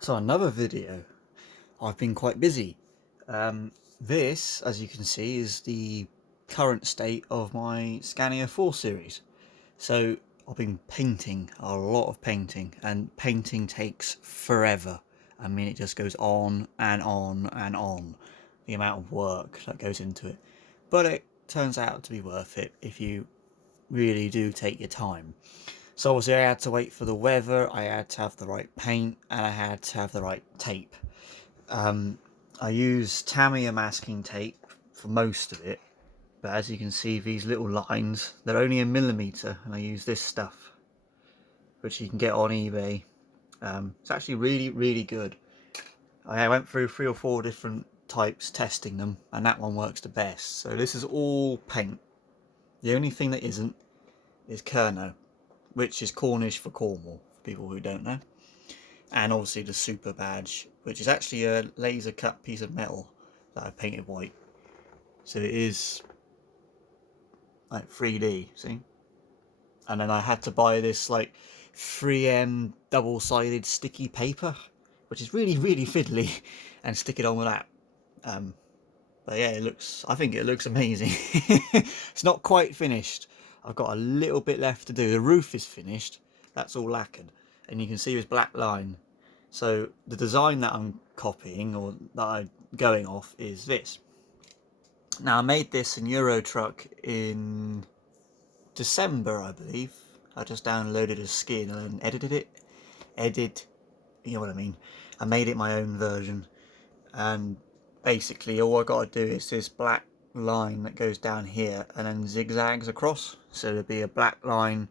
So another video. I've been quite busy. This, as you can see, is the current state of my Scania 4 series. So I've been painting, a lot of painting, and painting takes forever. I mean, it just goes on and on and on, the amount of work that goes into it. But it turns out to be worth it if you really do take your time. So obviously I had to wait for the weather, I had to have the right paint, and I had to have the right tape. I use Tamiya masking tape for most of it, but as you can see, these little lines, they're only a millimetre, and I use this stuff, which you can get on eBay. It's actually really good. I went through 3 or 4 different types testing them, and that one works the best. So this is all paint. The only thing that isn't is Kerno, which is Cornish for Cornwall, for people who don't know. And obviously the super badge, which is actually a laser cut piece of metal that I painted white. So it is like 3D, see? And then I had to buy this like 3M double-sided sticky paper, which is really fiddly, and stick it on with that. But yeah, I think it looks amazing. It's not quite finished. I've got a little bit left to do. The roof is finished. That's all lacquered. And you can see this black line. So the design that I'm copying, or that I'm going off, is this. Now I made this in Euro Truck in December, I believe. I just downloaded a skin and edited it. You know what I mean. I made it my own version. And basically all I got to do is this black line that goes down here and then zigzags across. So there'll be a black line,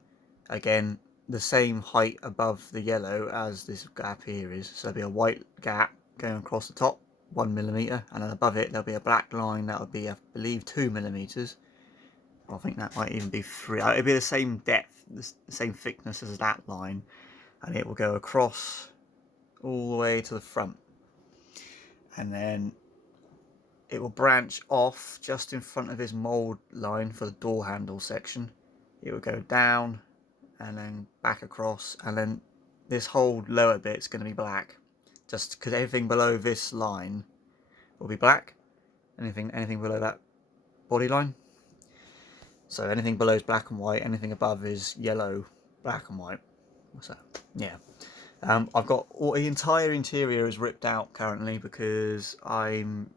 again, the same height above the yellow as this gap here is. So there'll be a white gap going across the top, 1mm, and then above it there'll be a black line that would be, I believe, 2mm. I think that might even be 3. It'll be the same depth, the same thickness as that line, and it will go across all the way to the front. And then it will branch off just in front of his mould line for the door handle section. It will go down and then back across, and then this whole lower bit's going to be black, just because everything below this line will be black. Anything below that body line. So anything below is black and white, anything above is yellow, black and white. What's that? Yeah. I've got the entire interior is ripped out currently because I'm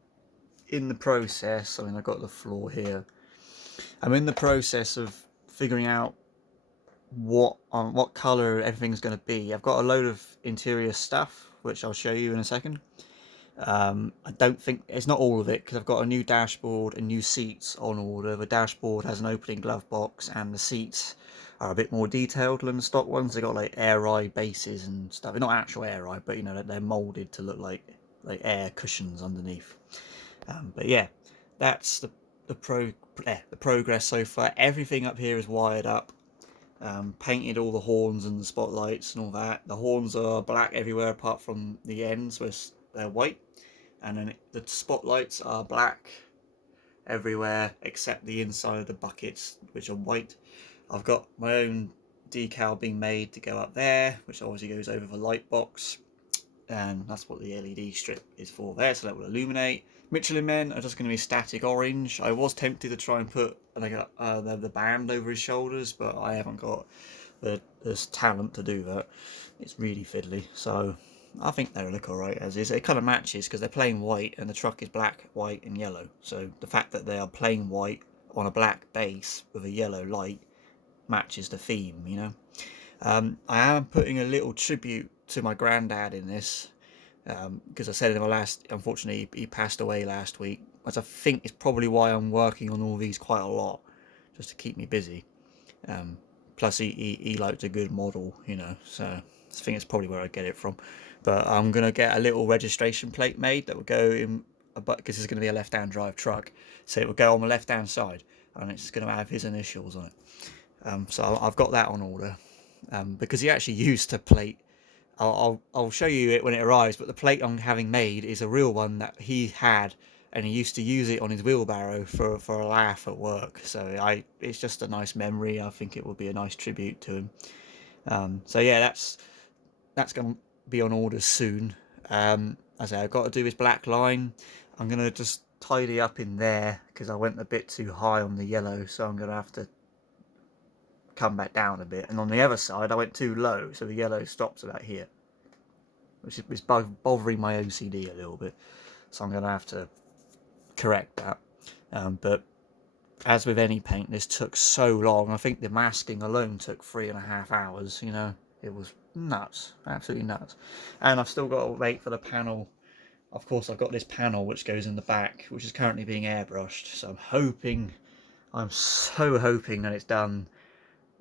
in the process. I mean, I've got the floor here. I'm in the process of figuring out what colour everything's going to be. I've got a load of interior stuff, which I'll show you in a second. I don't think it's not all of it, because I've got a new dashboard and new seats on order. The dashboard has an opening glove box, and the seats are a bit more detailed than the stock ones. They got like air ride bases and stuff. They're not actual air ride, but you know, they're molded to look like air cushions underneath. But yeah, that's the progress so far. Everything up here is wired up. Painted all the horns and the spotlights and all that. The horns are black everywhere apart from the ends where they're white, and then the spotlights are black everywhere except the inside of the buckets, which are white. I've got my own decal being made to go up there, which obviously goes over the light box, and that's what the LED strip is for there, so that will illuminate. Michelin men are just going to be static orange. I was tempted to try and put like the band over his shoulders, but I haven't got the talent to do that. It's really fiddly, so I think they look alright as is. It kind of matches because they're plain white and the truck is black, white and yellow, so the fact that they are plain white on a black base with a yellow light matches the theme, you know. I am putting a little tribute to my granddad in this, because I said in my last, unfortunately he passed away last week, which I think is probably why I'm working on all these quite a lot, just to keep me busy. Plus he liked a good model, you know, so I think it's probably where I get it from. But I'm going to get a little registration plate made that will go in, because it's going to be a left-hand drive truck, so it will go on the left-hand side, and it's going to have his initials on it. So I've got that on order, because he actually used to plate. I'll show you it when it arrives, but the plate I'm having made is a real one that he had, and he used to use it on his wheelbarrow for a laugh at work. So it's just a nice memory. I think it will be a nice tribute to him. So yeah, that's going to be on order soon. As I say, I've got to do this black line. I'm going to just tidy up in there because I went a bit too high on the yellow, so I'm going to have to come back down a bit. And on the other side I went too low, so the yellow stops about here, which is bothering my OCD a little bit, so I'm going to have to correct that. But as with any paint, this took so long. I think the masking alone took 3.5 hours. You know, it was nuts, absolutely nuts. And I've still got to wait for the panel. Of course, I've got this panel which goes in the back, which is currently being airbrushed, so I'm so hoping that it's done.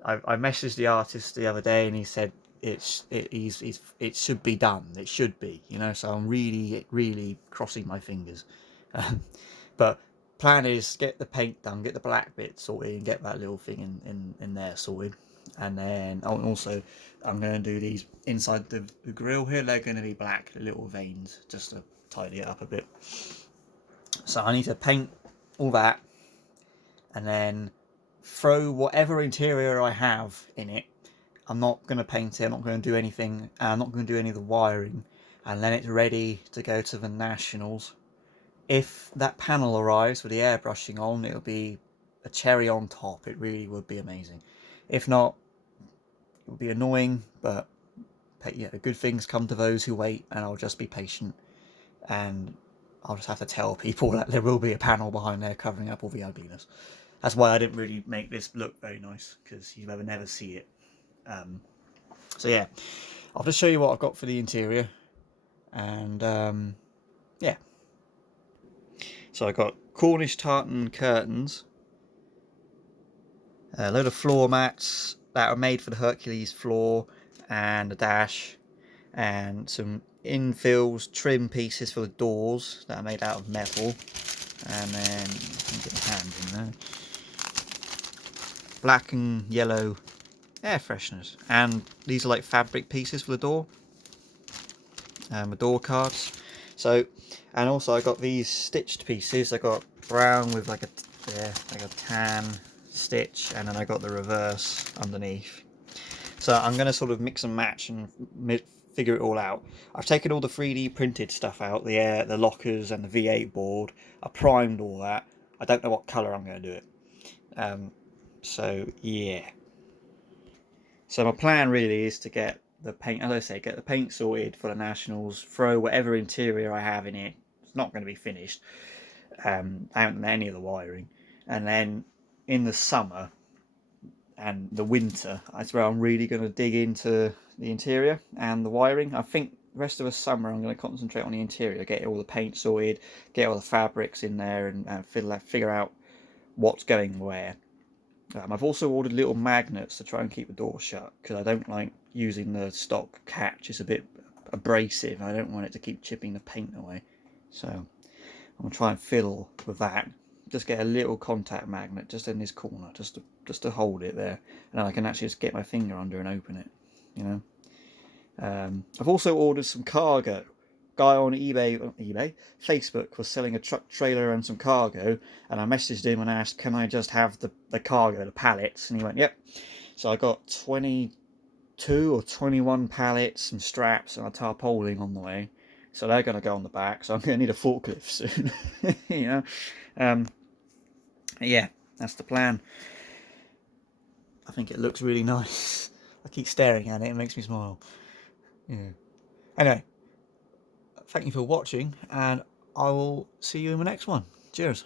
I messaged the artist the other day and he said it should be done. It should be, you know. So I'm really crossing my fingers. But plan is get the paint done, get the black bit sorted, and get that little thing in there sorted. And then also I'm going to do these inside the grill here. They're going to be black, the little veins, just to tidy it up a bit. So I need to paint all that, and then throw whatever interior I have in it. I'm not going to paint it, I'm not going to do anything, I'm not going to do any of the wiring, and then it's ready to go to the Nationals. If that panel arrives with the airbrushing on, it'll be a cherry on top. It really would be amazing. If not, it would be annoying, but yeah, good things come to those who wait, and I'll just be patient, and I'll just have to tell people that there will be a panel behind there covering up all the ugliness. That's why I didn't really make this look very nice, because you never see it. So yeah, I'll just show you what I've got for the interior, and yeah. So I got Cornish tartan curtains, a load of floor mats that are made for the Hercules floor, and a dash, and some infills, trim pieces for the doors that are made out of metal, and then you can get your hand in there. Black and yellow air fresheners, and these are like fabric pieces for the door, the door cards. So, and also I got these stitched pieces. I got brown with like a tan stitch, and then I got the reverse underneath. So I'm going to sort of mix and match and figure it all out. I've taken all the 3D printed stuff out, the lockers and the V8 board. I primed all that. I don't know what colour I'm going to do it. So yeah. So my plan really is to get the paint, as I say, get the paint sorted for the Nationals, throw whatever interior I have in it. It's not going to be finished. I haven't done any of the wiring. And then in the summer and the winter, that's where I'm really going to dig into the interior and the wiring. I think the rest of the summer I'm going to concentrate on the interior, get all the paint sorted, get all the fabrics in there, and figure out what's going where. I've also ordered little magnets to try and keep the door shut, because I don't like using the stock catch. It's a bit abrasive. I don't want it to keep chipping the paint away. So I'm going to try and fiddle with that. Just get a little contact magnet just in this corner, just to hold it there. And then I can actually just get my finger under and open it, you know. I've also ordered some cargo. Guy on Facebook was selling a truck trailer and some cargo, and I messaged him and asked, can I just have the cargo, the pallets? And he went, yep. So I got 22 or 21 pallets, some straps, and a tarpaulin on the way. So they're going to go on the back, so I'm going to need a forklift soon. You know. Yeah, that's the plan. I think it looks really nice. I keep staring at it, it makes me smile. Yeah. Anyway, thank you for watching, and I will see you in the next one. Cheers.